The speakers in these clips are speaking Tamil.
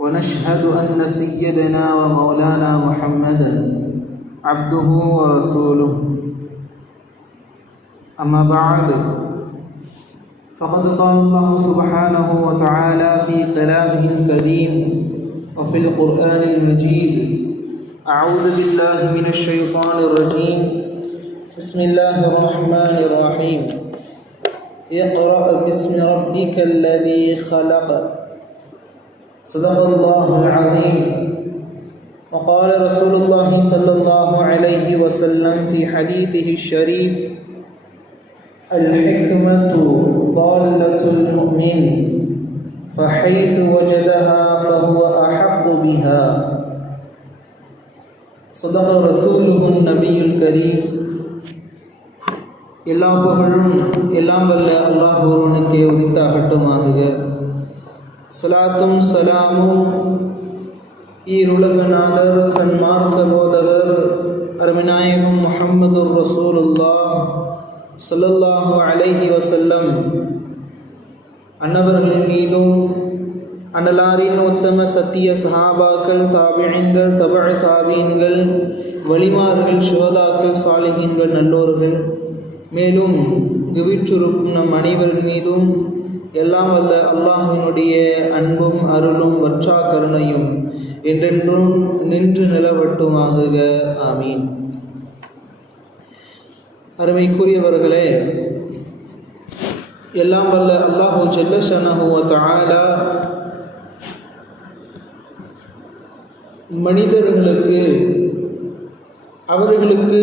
ونشهد أن سيدنا ومولانا محمدا عبده ورسوله. أما بعد فقد قال الله سبحانه وتعالى في كلامه الكريم وفي القرآن المجيد أعوذ بالله من الشيطان الرجيم. بسم الله الرحمن الرحيم. اقرأ باسم ربك الذي خلق. صدق الله العظيم وقال رسول الله صلى الله عليه وسلم في حديثه الشريف الحكمة ضالة المؤمن فحيث وجدها فهو أحق بها صدق رسوله النبي الكريم எல்லா புகழும் எல்லாம் வல்ல அல்லாஹ் ஒருவனுக்கே உரித்தாகட்டுமாகுக சலாத்தும் சலாமும். ஈருலகநாதர் சன்மார்க்க போதகர் அருமிநாயகம் முஹம்மது ரசூலுல்லா சல்லல்லாஹு அலைஹி வசல்லம் அன்னவர்களின் மீதும் அன்னலாரின் உத்தம சத்திய சஹாபாக்கள் தாபியங்கள் தபழ தாபீன்கள் வழிமார்கள் சுகதாக்கள் சாலிகின்கள் நல்லோர்கள். மேலும் கவிற்றிருக்கும் நம் அனைவரின் மீதும் எல்லாம் வல்ல அல்லாஹினுடைய அன்பும் அருளும் வற்றா கருணையும் என்றென்றும் நின்று நிலவட்டுமாகுக. ஆமீன். அருமைக்குரியவர்களே எல்லாம் வல்ல அல்லாஹூ ஜல்லஷனஹுவ தஆலா மனிதர்களுக்கு அவர்களுக்கு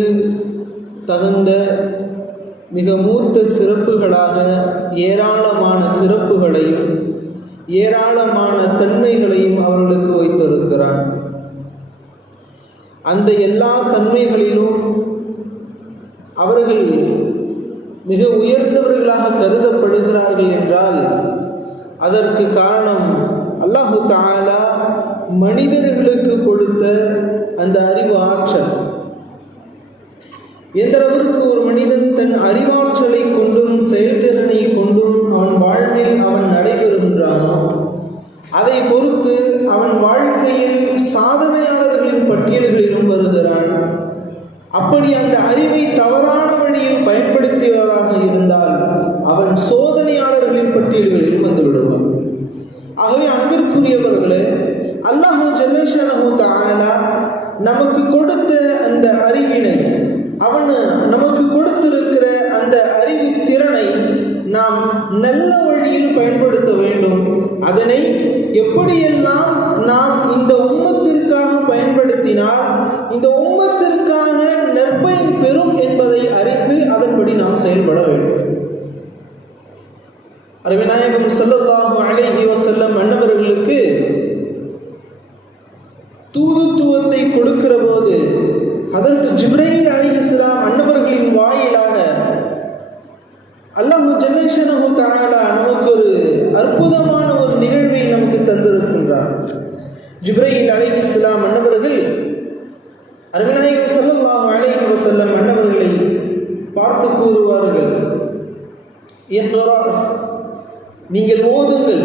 தகுந்த மிக மூத்த சிறப்புகளாக ஏராளமான சிறப்புகளையும் ஏராளமான தன்மைகளையும் அவர்களுக்கு வைத்திருக்கிறான் அந்த எல்லா தன்மைகளிலும் அவர்கள் மிக உயர்ந்தவர்களாக கருதப்படுகிறார்கள் என்றால் அதற்கு காரணம் அல்லாஹு தாலா மனிதர்களுக்கு கொடுத்த அந்த அறிவு ஆற்றல். எந்த அளவிற்கு ஒரு மனிதன் தன் அறிவாற்றலை கொண்டும் செயல்திறனை கொண்டும் அவன் வாழ்வில் அவன் நடைபெறுகின்றானோ அதை பொறுத்து அவன் வாழ்க்கையில் சாதனையாளர்களின் பட்டியல்களிலும் வருகிறான். அப்படி அந்த அறிவை தவறான வழியில் பயன்படுத்தியவராக இருந்தால் அவன் சோதனையாளர்களின் பட்டியல்களிலும் வந்துவிடுவான். ஆகவே அன்பிற்குரியவர்களே அல்லாஹூ ஜல்லஷனஹூ தாலா நமக்கு கொடுத்த அந்த அறிவினை அவன் நமக்கு கொடுத்திருக்கிற அந்த அறிவு திறனை நாம் நல்ல வழியில் பயன்படுத்த வேண்டும். அதனை எப்படியெல்லாம் நாம் இந்த உம்மத்திற்காக பயன்படுத்தினால் இந்த உம்மத்திற்காக நற்பயன் பெறும் என்பதை அறிந்து அதன்படி நாம் செயல்பட வேண்டும். அரவிநாயகம் செல்லல்லாஹு அழகி வசல்லம் மன்னவர்களுக்கு தூதுத்துவத்தை கொடுக்கிற போது அதற்கு ஜிப்ரையில் அலி இஸ்லாம் அன்னவர்களின் வாயிலாக அல்லாஹு ஜல்லேஷனஹு தாலா நமக்கு ஒரு அற்புதமான ஒரு நிகழ்வை நமக்கு தந்திருக்கின்றார். ஜிப்ரையில் அலி இஸ்லாம் அன்னவர்கள் அருநாயகம் சல்லாஹ் அலைஹி வசல்லம் அன்னவர்களை பார்த்து கூறுவார்கள். நீங்கள் ஓதுங்கள்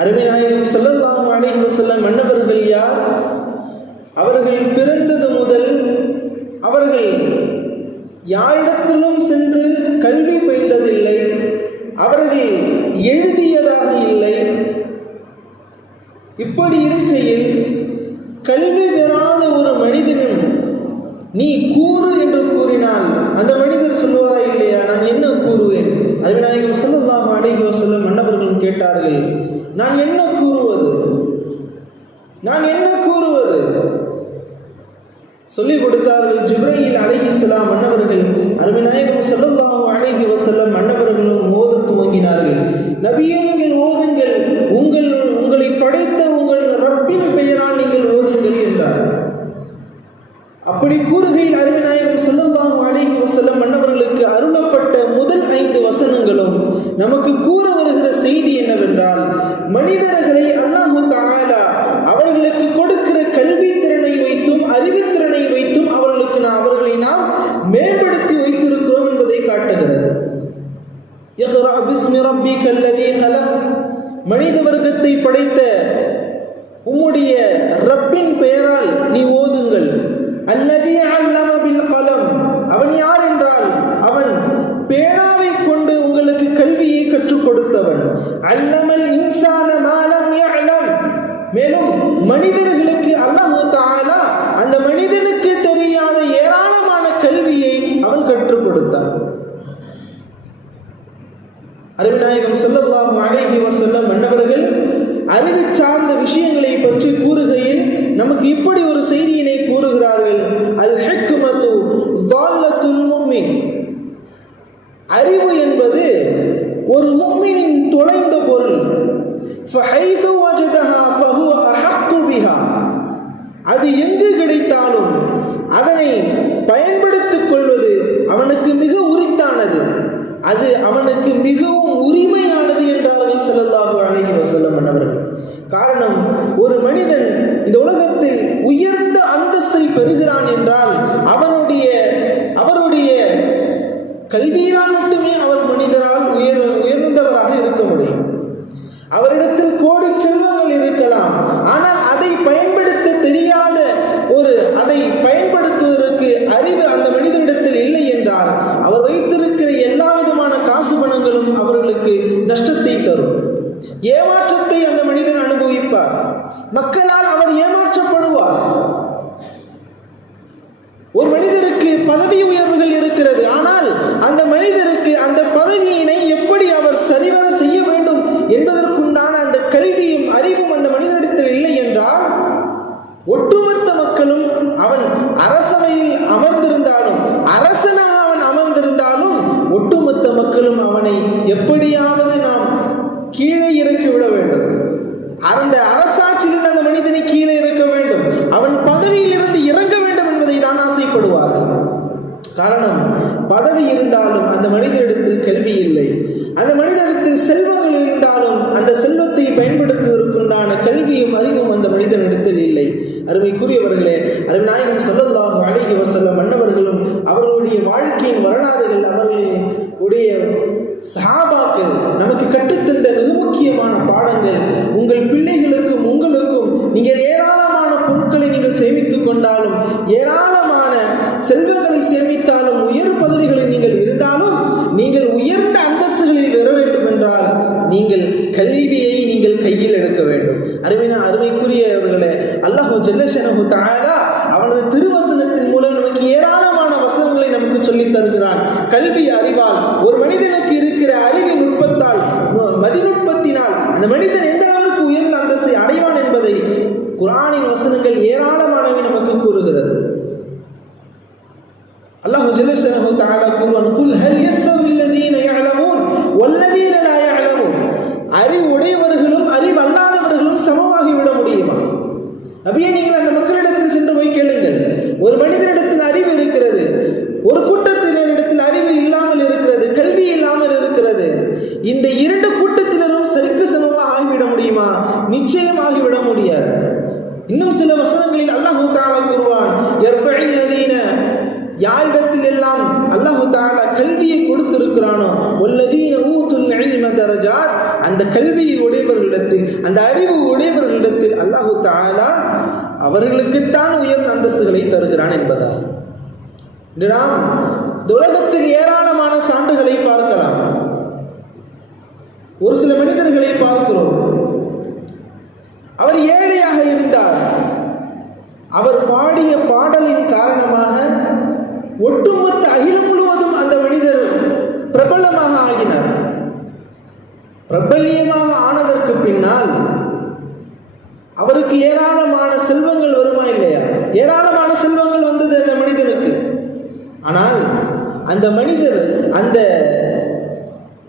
அருமைநாயகம் சல்லல்லாஹு அலைஹி வசல்லம் அன்னவர்கள் யார்? அவர்கள் பிறந்தது முதல் அவர்கள் யாரிடத்திலும் சென்று கல்வி பயின்றதில்லை அவர்கள் எழுதியதாக இல்லை. இப்படி இருக்கையில் கல்வி பெறாத ஒரு மனிதனும் நீ கூறு என்று கூறினால் அந்த மனிதர் சொல்லுவாரா இல்லையா? நான் என்ன கூறுவேன்? அருவிநாயகம் சொல்லல்லாஹ் அடைகி வசல்லம் மன்னவர்கள் கேட்டார்கள் நான் என்ன கூறுவது? நான் என்ன கூறுவது? சொல்லிக் கொடுத்தார்கள் ஜிப்ரையில் அலைஹிஸ்லாம் மன்னவர்கள். அருமைநாயகம் சல்லல்லாஹு அழகி வசல்லம் மன்னவர்களும் ஓத துவங்கினார்கள் நபியே நீங்கள் ஓதுங்கள் உங்கள் உங்களை படைத்த உங்கள் ரப்பின் பெயரால் நீங்கள் ஓதுங்கள் என்றார் அறிவுத்திறனை வைத்தும் அவர்களுக்கு நான் அவர்களை நாம் மேம்படுத்தி வைத்திருக்கிறோம் என்பதை காட்டுகிறது இக்ரா பிஸ்மி ரப்பிக்கல் லதீ ஹலக் மனித வர்க்கத்தை படைத்த உம்முடைய ரப்பின் பெயரால் நீ ஓதுங்கள் அல்லதி அல்லம பில் கலம் அவன் யார் என்றால் அவன் பேனாவை கொண்டு உங்களுக்கு கல்வியை கற்றுக் கொடுத்தவன் அல்லமல் இன்சான மாலம் யஅலம். மேலும் மனிதர்களுக்கு அல்லாஹு தாலா அந்த மனிதனுக்கு தெரியாத ஏராளமான கல்வியை அவன் கற்றுக் கொடுத்தான். அறிவிநாயகம் ஸல்லல்லாஹு அலைஹி வஸல்லம் மன்னவர்கள் அறிவு சார்ந்த விஷயங்களை பற்றி கூறுகையில் நமக்கு இப்படி ஒரு செய்தியினை கூறுகிறார் அதனை பயன்படுத்திக் கொள்வது அவனுக்கு மிக உரித்தானது. அது அவனுக்கு மிகவும் உரிமையானது என்றார்கள் ஸல்லல்லாஹு அழகி வசல்லம் அவர்கள் காரணம் ஒரு மனிதன் இந்த உலகத்தில் உயர்ந்த அந்த பெறுகிறான் என்றால் அவனுடைய அவருடைய கல்வியினால் மட்டுமே அவர் மனிதரால் உயர் உயர்ந்தவராக இருக்க முடியும் அவரிடத்தில் கோடி செல்வங்கள் இருக்கலாம் ஆனால் அதை பயன்படுத்த தெரியாத ஒரு அதை பயன்படுத்துவதற்கு அறிவு அந்த மனிதனிடத்தில் இல்லை என்றால் அவர் வைத்திருக்கிற எல்லா விதமான காசு பணங்களும் அவர்களுக்கு நஷ்டத்தை தரும் ஏமாற்றத்தை அந்த மனிதன் அனுபவிப்பார் மக்களால் அவர் ஏமாற்றப்படுவார் ஒரு மனிதருக்கு பதவி உயர்வுகள் இருக்கிறது ஆனால் அந்த மனிதருக்கு அந்த பதவியினை எப்படி அவர் சரிவர செய்ய வேண்டும் என்பதற்குண்டான அந்த கல்வியும் அறிவும் அந்த மனிதனிடத்தில் இல்லை என்றால் ஒட்டுமொத்த மக்களும் அவன் அரசவையில் அமர்ந்திருந்தாலும் அரசனாக அவன் அமர்ந்திருந்தாலும் ஒட்டுமொத்த மக்களும் அவனை எப்படியாவது நாம் கீழே இறக்கி விட வேண்டும் அந்த அரசாட்சியில் அந்த மனிதனை கீழே இறக்க வேண்டும் அவன் பதவியில் இருந்து இறங்க வேண்டும் என்பதை தான் ஆசைப்படுவார்கள் காரணம் பதவி இருந்தாலும் அந்த மனிதனிடத்தில் கல்வி இல்லை அந்த மனிதனிடத்தில் செல்வங்கள் இருந்தாலும் அந்த செல்வத்தை பயன்படுத்துவதற்குண்டான கல்வியும் அறிவும் அந்த மனிதனிடத்தில் இல்லை அருமைக்குரியவர்களே அருமை நாயகம் சொல்ல அந்த மனிதன் எந்த அளவிற்கு உயர்ந்த அந்தஸ்தை அடைவான் என்பதை குரானின் வசனங்கள் ஏராளமானவை நமக்கு கூறுகிறது. அல்லாஹ் ஜல்லஷனஹு தஆலா கூறுவான் குல் ஹல் யஸ்தவி அல்லதீன யஅலமூன் வல்லதீன லா யஅலமூன். அறிவுடையவர்களும் அறிவல்லாதவர்களும் சமமாகி விட முடியுமா? நபியே நீங்கள் அந்த மக்களிடத்தில் சென்று போய் கேளுங்கள். ஒரு மனிதன் அறிவு இருக்கிறது ஒரு கூட்டத்தினரிடத்தில் அறிவு இல்லாமல் இருக்கிறது கல்வி இல்லாமல் இருக்கிறது இந்த இரண்டு கூட்டத்தினரும் சரிக்கு சமமாக ஆகிவிட முடியுமா நிச்சயம் ஆகிவிட முடியாது இன்னும் சில வசனங்களில் அல்லாஹு தாலா கூறுவான் யாரிடத்தில் எல்லாம் அல்லாஹு தாலா கல்வியை கொடுத்திருக்கிறானோ வல்லதீன ஊத்துல் இல்ம தரஜாத் அந்த கல்வியை உடையவர்களிடத்தில் அந்த அறிவு உடையவர்களிடத்தில் அல்லாஹு தாலா அவர்களுக்குத்தான் உயர்ந்த அந்தஸ்துகளை தருகிறான் என்பதால். நாம் உலகத்தில் ஏராளமான சான்றுகளை பார்க்கலாம். ஒரு சில மனிதர்களை பார்க்கிறோம். அவர் ஏழையாக இருந்தார். அவர் பாடிய பாடலின் காரணமாக ஒட்டுமொத்த அகிலம் முழுவதும் அந்த மனிதர் பிரபலமாக ஆகினார். பிரபல்யமாக ஆனதற்கு பின்னால் அவருக்கு ஏராளமான செல்வங்கள் வருமா இல்லையா? ஏராளமான செல்வங்கள் வந்தது அந்த மனிதனுக்கு ஆனால் அந்த மனிதர் அந்த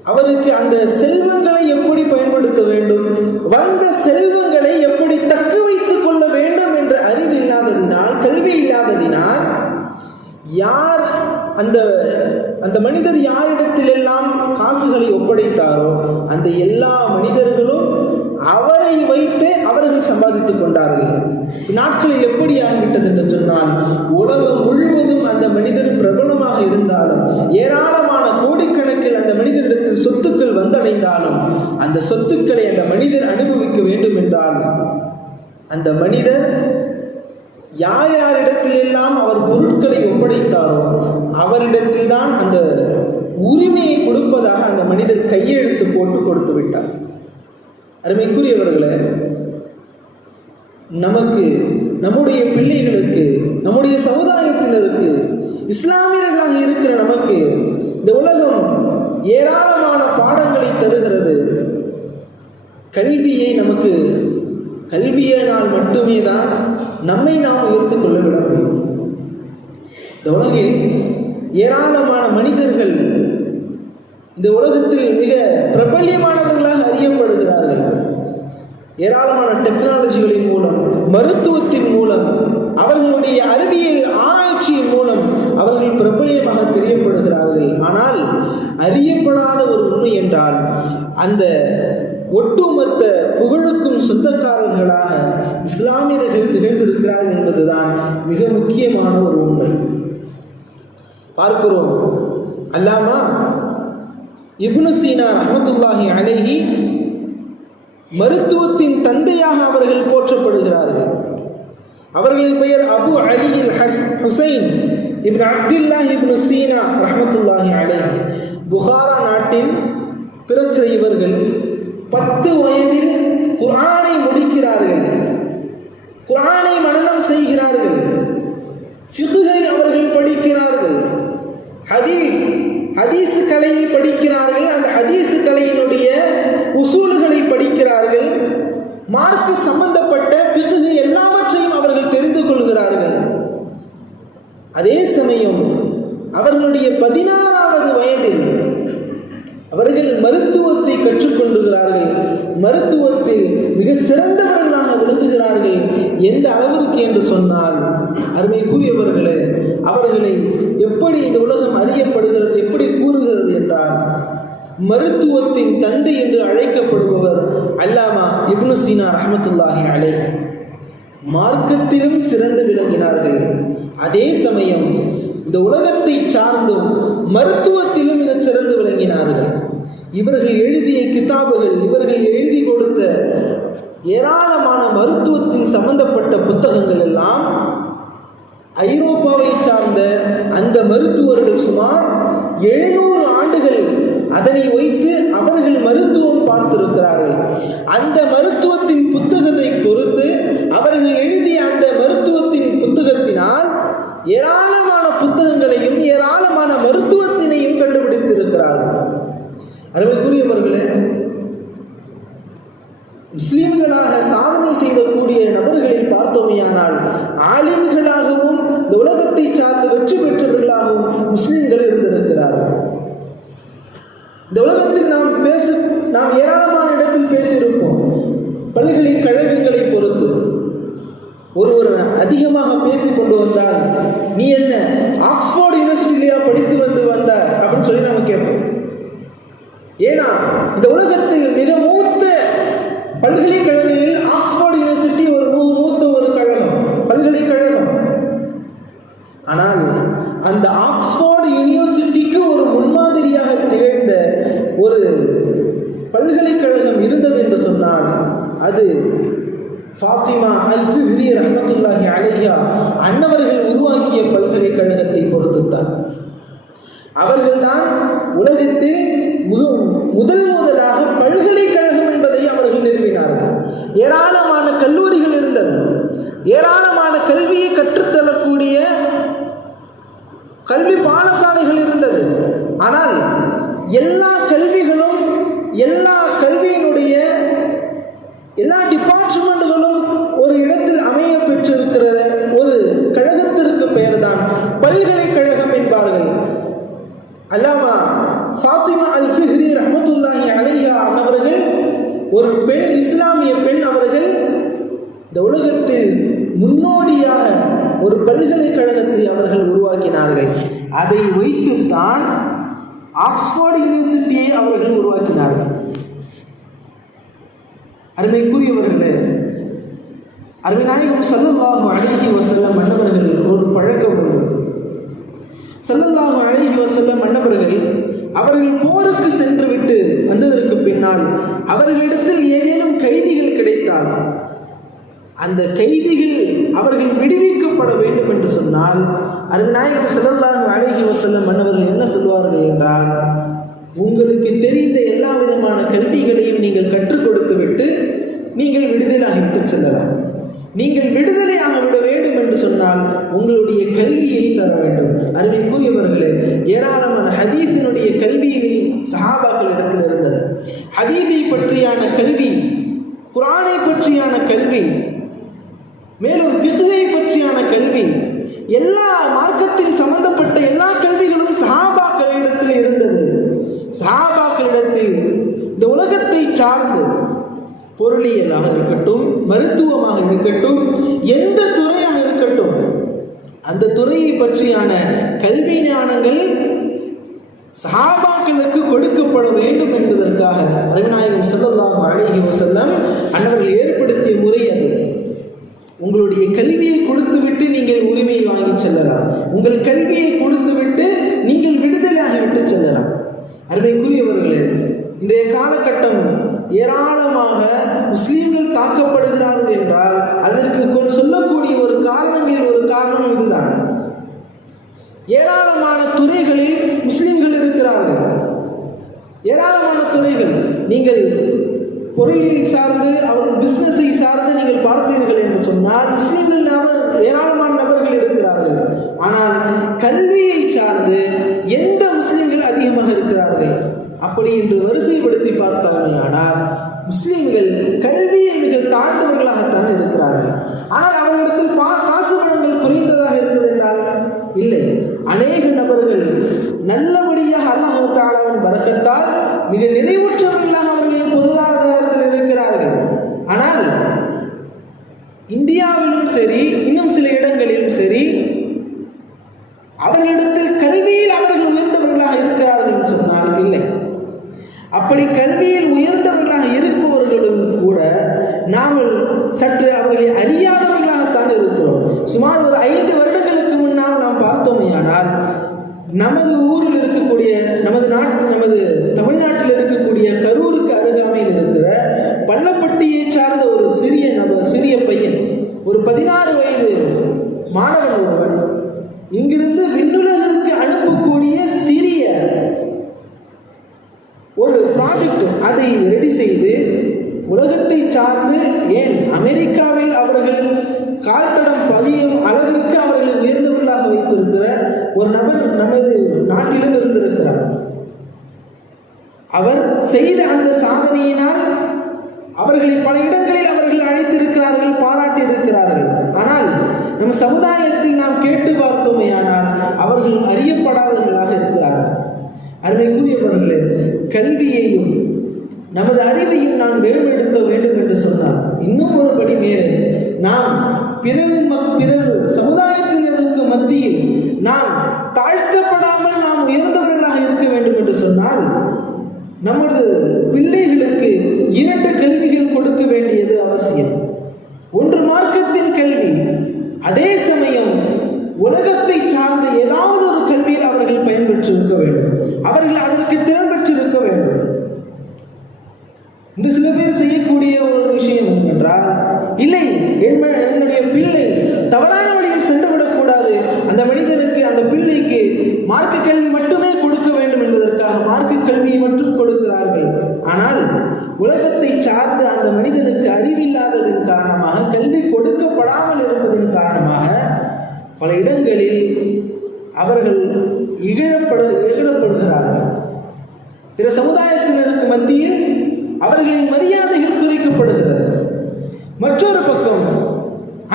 அவருக்கு அந்த செல்வங்களை எப்படி பயன்படுத்த வேண்டும்? வந்த செல்வங்களை எப்படி தக்க வைத்துக் கொள்ள வேண்டும் என்ற அறிவு இல்லாததினால் கல்வி இல்லாததினால் யார் அந்த அந்த மனிதர் யாரிடத்திலெல்லாம் காசுகளை ஒப்படைத்தாரோ அந்த எல்லா மனிதர்களும் அவரை வைத்து அவர்கள் சம்பாதித்துக் கொண்டார்கள். நாட்களில் எப்படி ஆகிவிட்டது என்று சொன்னால் உலகம் முழுவதும் அந்த மனிதர் பிரபலமாக இருந்தாலும் ஏராளமான கோடி கோடிக்கணக்கில் அந்த மனிதரிடத்தில் சொத்துக்கள் வந்தடைந்தாலும் அந்த சொத்துக்களை அந்த மனிதர் அனுபவிக்க வேண்டும் என்றால் அந்த மனிதர் யார் யாரிடத்தில் எல்லாம் அவர் பொருட்களை ஒப்படைத்தாரோ அவரிடத்தில் தான் அந்த உரிமையை கொடுப்பதாக அந்த மனிதர் கையெழுத்து போட்டு கொடுத்து விட்டார். அருமைக்குரியவர்களே நமக்கு நம்முடைய பிள்ளைகளுக்கு நம்முடைய சமுதாயத்தினருக்கு இஸ்லாமியர்களாக இருக்கிற நமக்கு இந்த உலகம் ஏராளமான பாடங்களை தருகிறது. கல்வியை நமக்கு கல்வியினால் மட்டுமே தான் நம்மை நாம் உயர்த்து கொள்ள விட முடியும். இந்த உலகில் ஏராளமான மனிதர்கள் இந்த உலகத்தில் மிக பிரபல்யமானவர்களாக அறியப்படுகிறார்கள். ஏராளமான டெக்னாலஜிகளின் மூலம் மருத்துவத்தின் மூலம் அவர்களுடைய அறிவியல் ஆராய்ச்சியின் மூலம் அவர்கள் பிரபலியமாக தெரியப்படுகிறார்கள். ஆனால் அறியப்படாத ஒரு உண்மை என்றால் அந்த ஒட்டுமொத்த புகழுக்கும் சொந்தக்காரர்களாக இஸ்லாமியர்கள் திகழ்ந்திருக்கிறார்கள் என்பதுதான் மிக முக்கியமான ஒரு உண்மை. பார்க்கிறோம். அல்லாமா இப்னு சீனா ரஹமத்துல்லாஹி அலேஹி மருத்துவத்தின் தந்தையாக அவர்கள் போற்றப்படுகிறார்கள். அவர்களின் பெயர் Abu Ali has Hussain ibn Abdullah ibn Sina ரஹமத்துல்லாஹி அலை புகாரா நாட்டில் பிறக்கிற இவர்கள் பத்து வயதில் குரானை முடிக்கிறார்கள். குரானை மனநம் செய்கிறார்கள். ஃபிக்ஹை அவர்கள் படிக்கிறார்கள். ஹதீஸ் ஹதீஸ் கலையை படிக்கிறார்கள். அந்த ஹதீஸ் கலையினுடைய உசூல்களை படிக்கிறார்கள். மார்க்கு சம்பந்தப்பட்ட ஃபிக்ஹு எல்லாவற்றையும் அவர்கள் தெரிந்து கொள்கிறார்கள். அதே சமயம் அவர்களுடைய பதினாறாவது வயதில் அவர்கள் மருத்துவத்தை கற்றுக்கொண்டுகிறார்கள் மருத்துவத்தில் மிக சிறந்தவர்களாக விளங்குகிறார்கள் எந்த அளவிற்கு என்று சொன்னால் கூறியவர்களே அவர்களை எப்படி இந்த உலகம் அறியப்படுகிறது எப்படி கூறுகிறது என்றால் மருத்துவத்தின் தந்தை என்று அழைக்கப்படுபவர் அல்லாமா இப்னு சீனா ரஹமத்துல்லாஹி அலே மார்க்கத்திலும் சிறந்து விளங்கினார்கள். அதே சமயம் இந்த உலகத்தை சார்ந்தும் மருத்துவத்திலும் மிகச் சிறந்து விளங்கினார்கள். இவர்கள் எழுதிய கிதாபுகள் இவர்கள் எழுதி கொடுத்த ஏராளமான மருத்துவத்தின் சம்பந்தப்பட்ட புத்தகங்கள் எல்லாம் ஐரோப்பாவை சார்ந்த அந்த மருத்துவர்கள் சுமார் எழுநூறு ஆண்டுகள் அதனை வைத்து அவர்கள் மருத்துவம் பார்த்திருக்கிறார்கள். அந்த மருத்துவத்தின் புத்தகத்தை பொறுத்து அவர்கள் எழுதிய அந்த மருத்துவத்தின் புத்தகத்தினால் ஏராளமான புத்தகங்களையும் ஏராளமான மருத்துவத்தினையும் கண்டுபிடித்திருக்கிறார்கள். அருமைக்குரியவர்களே முஸ்லிம்களாக சாதனை செய்யக்கூடிய நபர்களில் பார்த்தோமையானால் ஆலிம்களாகவும் இந்த உலகத்தை சார்ந்து வெற்றி பெற்றவர்களாகவும் முஸ்லிம்கள் இருந்திருக்கிறார்கள். இந்த உலகத்தில் நாம் பேச நாம் ஏராளமான இடத்தில் பேசியிருப்போம். பல்கலைக்கழகங்களை பொறுத்து ஒருவர் அதிகமாக பேசி கொண்டு வந்தால் நீ என்ன ஆக்ஸ்போர்ட் யூனிவர்சிட்டிலேயா படித்து வந்து வந்த? அப்படின்னு சொல்லி நம்ம கேட்போம். ஏன்னா இந்த உலகத்தில் மிக மூத்த பல்கலைக்கழகங்களில் ஆக்ஸ்போர்ட் யூனிவர்சிட்டி ஒரு மூ- மூத்த ஒரு கழகம் பல்கலைக்கழகம் ஆனால் அந்த ஆக்ஸ்போர்ட் யூனிவர்சிட்டிக்கு ஒரு முன்மாதிரியாக திகழ்ந்த ஒரு பல்கலைக்கழகம் இருந்தது என்று சொன்னால் அது ஃபாத்திமா அல் ஃபிஹ்ரி ரஹமத்துல்லாஹி அலைஹா அன்னவர்கள் உருவாக்கிய பல்கலைக்கழகத்தை பொறுத்துத்தான் அவர்கள்தான் உலகத்தில் மு- முதல் முதலாக பல்கலைக்கழகம் என்பதை அவர்கள் நிறுவினார்கள் ஏராளமான கல்லூரிகள் இருந்தது ஏராளமான கல்வியை கற்றுத்தரக்கூடிய கல்வி பாடசாலைகள் இருந்தது ஆனால் எல்லா கல்விகளும் எல்லா கல்வியினுடைய எல்லா டிபார்ட்மெண்ட்டுகளும் ஒரு இடத்தில் அமைய பெற்றிருக்கிற ஒரு கழகத்திற்கு பெயர்தான் பல்கலைக்கழகம் என்பார்கள் அல்லாமா ஃபாத்திமா அல் ஃபிஹ்ரி ரஹமத்துல்லாஹி அலைஹா அன்னவர்கள் ஒரு பெண் இஸ்லாமிய பெண் அவர்கள் இந்த உலகத்தில் முன்னோடியாக ஒரு பல்கலைக்கழகத்தை அவர்கள் உருவாக்கினார்கள் அதை வைத்துத்தான் ஆக்ஸ்போர்ட் யூனிவர்சிட்டியை அவர்கள் உருவாக்கினார்கள் அருமைக்குரியவர்களே அருமைநாயகம் சல்லல்லாஹு அழகி வசல்லம் மன்னவர்கள் ஒரு பழக்கம் உண்டு. சல்லல்லாஹு அழகி வசல்லம் மன்னவர்கள் அவர்கள் போருக்கு சென்று விட்டு வந்ததற்கு பின்னால் அவர்களிடத்தில் ஏதேனும் கைதிகள் கிடைத்தால் அந்த கைதிகள் அவர்கள் விடுவிக்கப்பட வேண்டும் என்று சொன்னால் அருமைநாயகம் சல்லல்லாஹு அழகி வசல்லம் மன்னவர்கள் என்ன சொல்வார்கள் என்றால் உங்களுக்கு தெரிந்த எல்லா விதமான கல்விகளையும் நீங்கள் கற்றுக் கொடுத்து விட்டு நீங்கள் விடுதலாகிவிட்டு செல்லலாம். நீங்கள் விடுதலையாக விட வேண்டும் என்று சொன்னால் உங்களுடைய கல்வியை தர வேண்டும். அருமைக்குரியவர்களே ஏராளமான ஹதீஃபினுடைய கல்வியினை சஹாபாக்கள் இடத்தில் இருந்தது. ஹதீஃபை பற்றியான கல்வி குரானை பற்றியான கல்வி மேலும் விதுகை பற்றியான கல்வி எல்லா மார்க்கத்தின் சம்பந்தப்பட்ட எல்லா கல்விகளும் சஹாபாக்களிடத்தில் இருந்தது. சஹாபாக்களிடத்தில் இந்த உலகத்தை சார்ந்து பொருளியலாக இருக்கட்டும் மருத்துவம் இருக்கட்டும் எந்த துறையாக இருக்கட்டும் அந்த துறையை பற்றியான கல்வி ஞானங்கள் சஹாபாக்களுக்கு கொடுக்கப்பட வேண்டும் என்பதற்காக அரவிநாயகம் செல்லல்லாம் அழகி செல்லம் அன்னவர்கள் ஏற்படுத்திய முறை அது. உங்களுடைய கல்வியை கொடுத்துவிட்டு நீங்கள் உரிமையை வாங்கி செல்லலாம். உங்கள் கல்வியை கொடுத்துவிட்டு நீங்கள் விடுதலையாகிவிட்டு செல்லலாம். அருமைக்குரியவர்களே இன்றைய காலகட்டம் ஏராளமாக முஸ்லீம்கள் தாக்கப்படுகிறார்கள் என்றால் அதற்கு சொல்லக்கூடிய ஒரு காரணங்களில் ஒரு காரணம் இதுதான். ஏராளமான துறைகளில் முஸ்லீம்கள் இருக்கிறார்கள். ஏராளமான துறைகள். நீங்கள் பொருளில் சார்ந்து அவர் பிஸ்னஸை சார்ந்து நீங்கள் பார்த்தீர்கள் என்று சொன்னால் முஸ்லீம்கள் நபர் ஏராளமான நபர்கள் இருக்கிறார்கள். ஆனால் கல்வியை சார்ந்து எந்த முஸ்லீம்கள் அதிகமாக இருக்கிறார்கள்? அப்படி என்று வரிசைப்படுத்தி பார்த்தாமே ஆனால் முஸ்லீம்கள் கல்வியை மிக தாழ்ந்தவர்களாகத்தான் இருக்கிறார்கள். ஆனால் அவர்களிடத்தில் பா காசு பணங்கள் குறைந்ததாக இருக்கிறது என்றால் இல்லை. அநேக நபர்கள் நல்லபடியாக அல்லாஹு தாலாவின் வரக்கத்தால் மிக நிறைவுற்றவர்களாக அவர்கள் பொருளாதாரத்தில் இருக்கிறார்கள். ஆனால் இந்தியாவிலும் சரி இன்னும் சில இடங்களிலும் சரி அவர்களிடத்தில் கல்வியில் அவர்கள் உயர்ந்தவர்களாக இருக்கிறார்கள் என்று சொன்னால் இல்லை. அப்படி கல்வியில் உயர்ந்தவர்களாக இருப்பவர்களும் கூட நாங்கள் சற்று அவர்களை அறியாதவர்களாகத்தான் இருக்கிறோம். சுமார் ஒரு ஐந்து வருடங்களுக்கு முன்னால் நாம் பார்த்தோமேயானால் நமது ஊரில் இருக்கக்கூடிய நமது நாட்டு நமது தமிழ்நாட்டில் இருக்கக்கூடிய கரூருக்கு அருகாமையில் இருக்கிற பள்ளப்பட்டியை சார்ந்த ஒரு சிறிய நபர் சிறிய பையன் ஒரு பதினாறு வயது மாணவன் ஒருவன் இங்கிருந்து விண்ணுலகிற்கு அனுப்பக்கூடிய சிறிய ப்ராஜெக்ட் அதை ரெடி செய்து உலகத்தை சார்ந்து ஏன் அமெரிக்காவில் அவர்கள் கால் தடம் பதியும் அளவிற்கு அவர்களை உயர்ந்தவர்களாக வைத்திருக்கிற ஒரு நபர் நமது நாட்டிலும் இருந்திருக்கிறார். அவர் செய்த அந்த சாதனையினால் அவர்களை பல இடங்களில் அவர்கள் அழைத்திருக்கிறார்கள் பாராட்டி இருக்கிறார்கள் ஆனால் நம் சமுதாயத்தில் நாம் கேட்டு பார்த்தோமே ஆனால் அவர்கள் அறியப்படாதவர்களாக அருமைக்குரியவர்களே கல்வியையும் நமது அறிவையும் நாம் மேம்படுத்த வேண்டும் என்று சொன்னார். இன்னும் ஒரு படி மேலே நாம் பிறரின் பிறர் சமுதாயத்தினருக்கு மத்தியில் நாம் தாழ்த்தப்படாமல் நாம் உயர்ந்தவர்களாக இருக்க வேண்டும் என்று சொன்னால் நமது பிள்ளைகளுக்கு இரண்டு கல்விகள் கொடுக்க வேண்டியது அவசியம். ஒன்று மார்க்கத்தின் கல்வி அதே சமயம் உலகத்தை சார்ந்த ஏதாவது ஒரு கல்வியில் அவர்கள் பயன்பெற்று இருக்க வேண்டும். அவர்கள் அதற்கு திறன் பெற்றிருக்க வேண்டும். இன்று சில பேர் செய்யக்கூடிய ஒரு விஷயம் என்னவென்றால் இல்லை என்னுடைய பிள்ளை தவறான வழியில் சென்றுவிடக்கூடாது அந்த மனிதனுக்கு அந்த பிள்ளைக்கு மார்க்க கல்வி மட்டுமே கொடுக்க வேண்டும் என்பதற்காக மார்க்க கல்வியை மட்டும் கொடுக்கிறார்கள். ஆனால் உலகத்தை சார்ந்த அந்த மனிதனுக்கு அறிவில்லாததின் காரணமாக கல்வி கொடுக்கப்படாமல் இருப்பதன் காரணமாக பல இடங்களில் அவர்கள் இகழப்படு இகழப்படுகிறார்கள். பிற சமுதாயத்தினருக்கு மத்தியில் அவர்களின் மரியாதைகள் குறைக்கப்படுகிறது மற்றொரு பக்கம்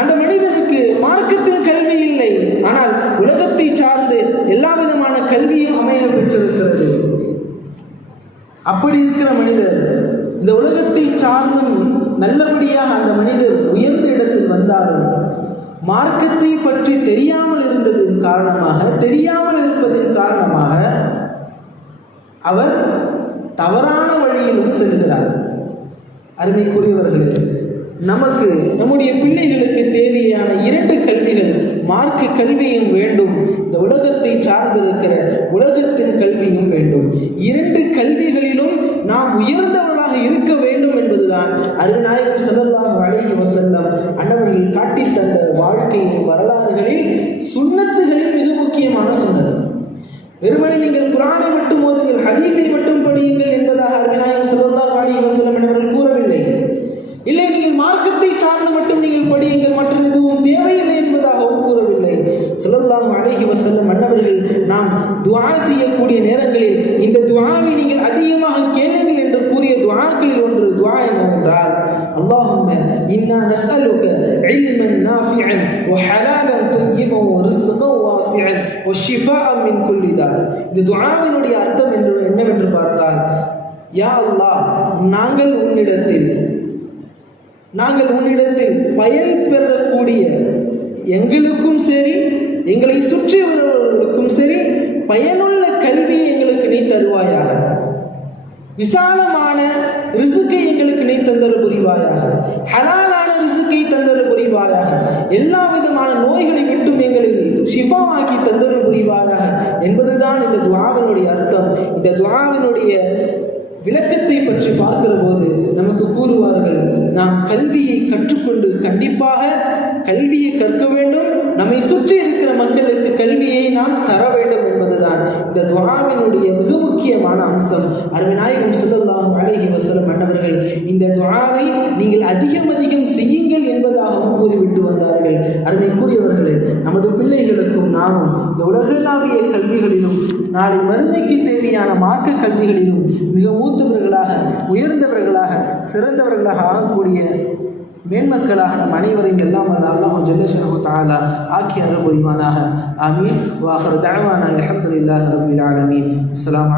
அந்த மனிதனுக்கு மார்க்கத்தின் கல்வி இல்லை. ஆனால் உலகத்தை சார்ந்து எல்லா விதமான கல்வியும் அமைய பெற்றிருக்கிறது. அப்படி இருக்கிற மனிதர் இந்த உலகத்தை சார்ந்தும் நல்லபடியாக அந்த மனிதர் உயர்ந்த இடத்தில் வந்தாலும் மார்க்கத்தை பற்றி தெரியாமல் இருந்ததின் காரணமாக தெரியாமல் இருப்பதின் காரணமாக அவர் தவறான வழியிலும் செல்கிறார். அருமைக்குரியவர்களே நமக்கு நம்முடைய பிள்ளைகளுக்கு தேவையான இரண்டு கல்விகள் மார்க்க கல்வியும் வேண்டும். இந்த உலகத்தை சார்ந்திருக்கிற உலகத்தின் கல்வியும் வேண்டும். இரண்டு கல்விகளிலும் நாம் உயர்ந்தவர்களாக இருக்க வேண்டும் என்பதுதான் அருநாயகம் ஸல்லல்லாஹு அலைஹி வசல்லம் அன்னவர்கள் காட்டி தந்த வாழ்க்கையின் வரலாறுகளில் சுன்னத்துகளில் மிக முக்கியமான சுன்னத்து வெறுமனை நீங்கள் குரானை மட்டும் ஓதுங்கள் ஹதீஸை மட்டும் படியுங்கள் என்பதாக அருநாயகம் ஸல்லல்லாஹு அலைஹி வசல்லம் என்பவர்கள் கூறவில்லை. இல்லை நீங்கள் மார்க்கத்தை சார்ந்து மட்டும் நீங்கள் படியுங்கள் மற்ற எதுவும் தேவையில்லை என்பதாகவும் கூறவில்லை ஸல்லல்லாஹு அலைஹி வஸல்லம் அன்னவர்கள் நாம் துஆ செய்யக்கூடிய நேரங்களில் இந்த துஆவை நீங்கள் அதிகமாக கேளுங்கள் என்று கூறிய துஆக்களில் ஒன்று துஆ என்னவென்றால் اللهم إنا نسألك علما نافعا وحلالا طيبا ورزقا واسعا والشفاء من كل داء இந்த துஆவினுடைய அர்த்தம் என்று என்னவென்று பார்த்தால் யா அல்லாஹ் நாங்கள் உன்னிடத்தில் நாங்கள் உன்னிடத்தில் பயன் பெறக்கூடிய எங்களுக்கும் சரி எங்களை சுற்றி உள்ளவர்களுக்கும் சரி பயனுள்ள கல்வியை எங்களுக்கு நீ தருவாயாக. விசாலமான ரிசுக்கை எங்களுக்கு நீ தந்தரு புரிவாயாக. ஹலாலான ரிசுக்கை தந்தரு புரிவாயாக. எல்லா விதமான நோய்களை விட்டும் எங்களை ஷிஃபாவாக்கி தந்தரு புரிவாயாக என்பதுதான் இந்த துவாவினுடைய அர்த்தம். இந்த துவாவினுடைய விளக்கத்தை பற்றி பார்க்கிற போது நமக்கு நாம் கல்வியை கற்றுக்கொண்டு கண்டிப்பாக கல்வியை கற்க வேண்டும். நம்மை சுற்றி இருக்கிற மக்களுக்கு கல்வியை நாம் தர வேண்டும் என்பதுதான் இந்த துவாவினுடைய மிக முக்கியமான அம்சம். அருவிநாயகம் ஸல்லல்லாஹு அழகி வசலம் மன்னவர்கள் இந்த துவாவை நீங்கள் அதிகம் அதிகம் செய்யுங்கள். என்பதாகவும் கூறிவிட்டு வந்தார்கள். அருமை கூறியவர்களே நமது பிள்ளைகளுக்கும் நாமும் இந்த உலகளாவிய கல்விகளிலும் நாளை மறுமைக்கு தேவையான மார்க்க கல்விகளிலும் மிக மூத்தவர்களாக உயர்ந்தவர்களாக சிறந்தவர்களாக ஆகக்கூடிய மேன்மக்களாக நம் அனைவரையும் எல்லாம் வல்ல அல்லாஹு ஜல்லஷனு தாலா ஆக்கி அருள் புரிவானாக. ஆமீன். வாஹர் தகவான அலமதுல்லாஹ் ரப்பில் ஆலமீன். அஸ்லாம்